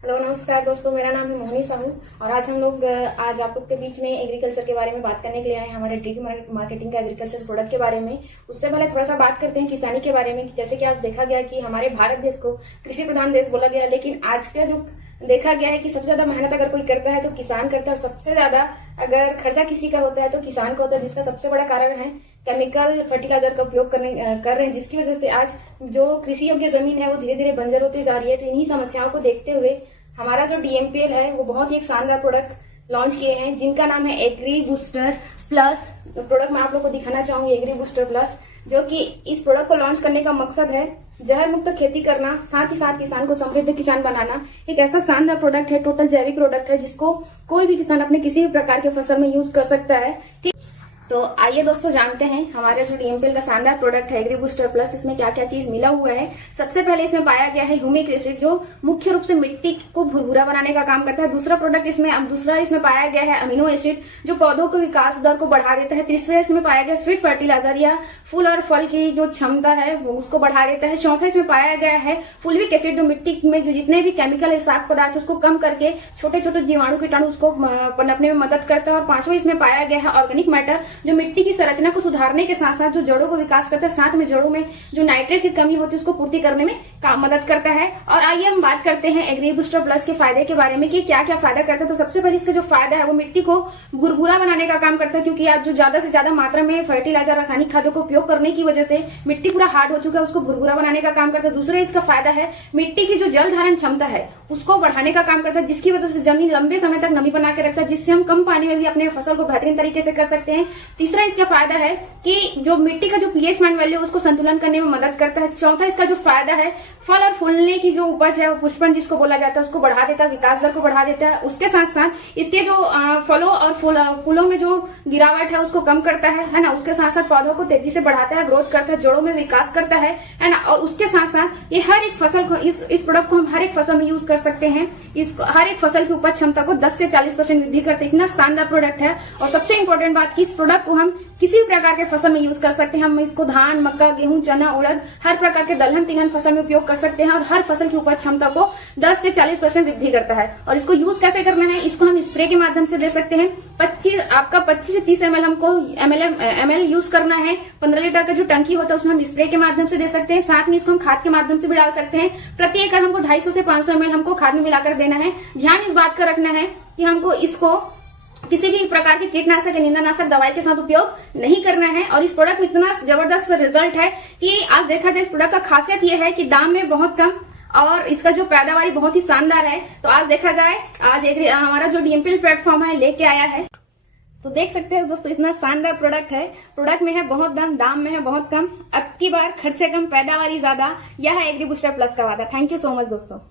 Hello नमस्कार दोस्तों, मेरा नाम है मोहिनी साहू और आज हम लोग आज आप लोग के बीच में एग्रीकल्चर के बारे में बात करने के लिए आए हैं, हमारे ड्रिप मार्केटिंग का एग्रीकल्चर प्रोडक्ट के बारे में। उससे पहले थोड़ा सा बात करते हैं किसानी के बारे में। जैसे कि आज देखा गया कि हमारे भारत देश को कृषि प्रधान देश बोला गया, लेकिन आज का जो देखा गया है कि सबसे ज्यादा मेहनत अगर कोई करता है तो किसान करता है, और सबसे ज्यादा अगर खर्चा किसी का होता है तो किसान का होता है, जिसका सबसे बड़ा कारण है केमिकल फर्टिलाइजर का उपयोग कर रहे हैं, जिसकी वजह से आज जो कृषि योग्य जमीन है वो धीरे धीरे बंजर होती जा रही है। तो इन्हीं समस्याओं को देखते हुए हमारा जो डीएमपीएल है वो बहुत ही एक शानदार प्रोडक्ट लॉन्च किए हैं, जिनका नाम है एग्री बूस्टर प्लस। प्रोडक्ट मैं आप लोग को दिखाना चाहूंगी, एग्री बूस्टर प्लस, जो कि इस प्रोडक्ट को लॉन्च करने का मकसद है जहर मुक्त खेती करना, साथ ही साथ किसान को समृद्ध किसान बनाना। एक ऐसा शानदार प्रोडक्ट है, टोटल जैविक प्रोडक्ट है, जिसको कोई भी किसान अपने किसी भी प्रकार के फसल में यूज कर सकता है। ठीक, तो आइए दोस्तों जानते हैं हमारे जो डीएमपीएल का शानदार प्रोडक्ट है एग्री बूस्टर प्लस, इसमें क्या क्या चीज मिला हुआ है। सबसे पहले इसमें पाया गया है ह्यूमिक एसिड, जो मुख्य रूप से मिट्टी को भुरभुरा बनाने का काम करता है। दूसरा इसमें पाया गया है अमीनो एसिड, जो पौधों के विकास दर को बढ़ा देता है। तीसरा इसमें पाया गया स्वीट फर्टिलाइजर, या फूल और फल की जो क्षमता है वो उसको बढ़ा देता है। चौथा इसमें पाया गया है फुलविक एसिड, जो मिट्टी में जो जितने भी केमिकल है साग पदार्थ उसको कम करके छोटे छोटे जीवाणु कीटाणु उसको पनपने में मदद करता है। और पांचवा इसमें पाया गया है ऑर्गेनिक मैटर, जो मिट्टी की संरचना को सुधारने के साथ साथ जो जड़ों को विकास करता है, साथ में जड़ों में जो नाइट्रेट की कमी होती है उसको पूर्ति करने में मदद करता है। और आइए हम बात करते हैं एग्री बूस्टर प्लस के फायदे के बारे में कि क्या क्या फायदा करता है। तो सबसे पहले इसका जो फायदा है वो मिट्टी को भुरभुरा बनाने का काम करता है, क्योंकि आज जो ज्यादा से ज्यादा मात्रा में फर्टिलाइजर रासायनिक खादों का उपयोग करने की वजह से मिट्टी पूरा हार्ड हो चुका है, उसको भुरभुरा बनाने का काम करता है। दूसरा इसका फायदा है मिट्टी की जो जल धारण क्षमता है उसको बढ़ाने का काम करता है, जिसकी वजह से जमीन लंबे समय तक नमी बना के रखता है, जिससे हम कम पानी में भी अपने फसल को बेहतरीन तरीके से कर सकते हैं। तीसरा इसका फायदा है कि जो मिट्टी का जो पीएच मान वैल्यू उसको संतुलन करने में मदद करता है। चौथा इसका जो फायदा है फल और फूलने की जो उपज है, पुष्पन जिसको बोला जाता है, उसको बढ़ा देता है, विकास दर को बढ़ा देता है। उसके साथ साथ इसके जो फलों और फूलों में जो गिरावट है उसको कम करता है ना। उसके साथ साथ पौधों को तेजी से बढ़ाता है, ग्रोथ करता है, जड़ों में विकास करता है ना। और उसके साथ साथ ये हर एक फसल को इस प्रोडक्ट को हम हर एक फसल में यूज कर सकते हैं। इसको हर एक फसल की उपज क्षमता को 10 से 40% वृद्धि करते हैं। इतना शानदार प्रोडक्ट है। और सबसे इंपॉर्टेंट बात कि इस प्रोडक्ट को हम किसी भी प्रकार के फसल में यूज कर सकते हैं। हम इसको धान, मक्का, गेहूं, चना, उड़द, हर प्रकार के दलहन तिलहन फसल में उपयोग कर सकते हैं। और हर फसल की उपज क्षमता को 10 से 40% वृद्धि करता है। और इसको यूज कैसे करना है, इसको हम स्प्रे के माध्यम से दे सकते हैं। 25 से 30 ml हमको ml यूज करना है। 15 लीटर का जो टंकी होता है उसमें हम स्प्रे के माध्यम से दे सकते हैं। साथ में इसको हम खाद के माध्यम से भी डाल सकते हैं। प्रति एकड़ हमको 250 से 500 ml हमको खाद में मिलाकर देना है। ध्यान इस बात का रखना है कि हमको इसको किसी भी प्रकार के कीटनाशक या निंदानाशक दवाई के साथ उपयोग नहीं करना है। और इस प्रोडक्ट में इतना जबरदस्त रिजल्ट है कि आज देखा जाए इस प्रोडक्ट का खासियत यह है कि दाम में बहुत कम और इसका जो पैदावारी बहुत ही शानदार है। तो आज देखा जाए आज हमारा जो डीएमपीएल प्लेटफॉर्म है लेके आया है, तो देख सकते हैं दोस्तों इतना शानदार प्रोडक्ट है। प्रोडक्ट में है बहुत दाम में है बहुत कम। अब की बार खर्चे कम पैदावारी ज्यादा, यह है एग्री बूस्टर प्लस का वादा। थैंक यू सो मच दोस्तों।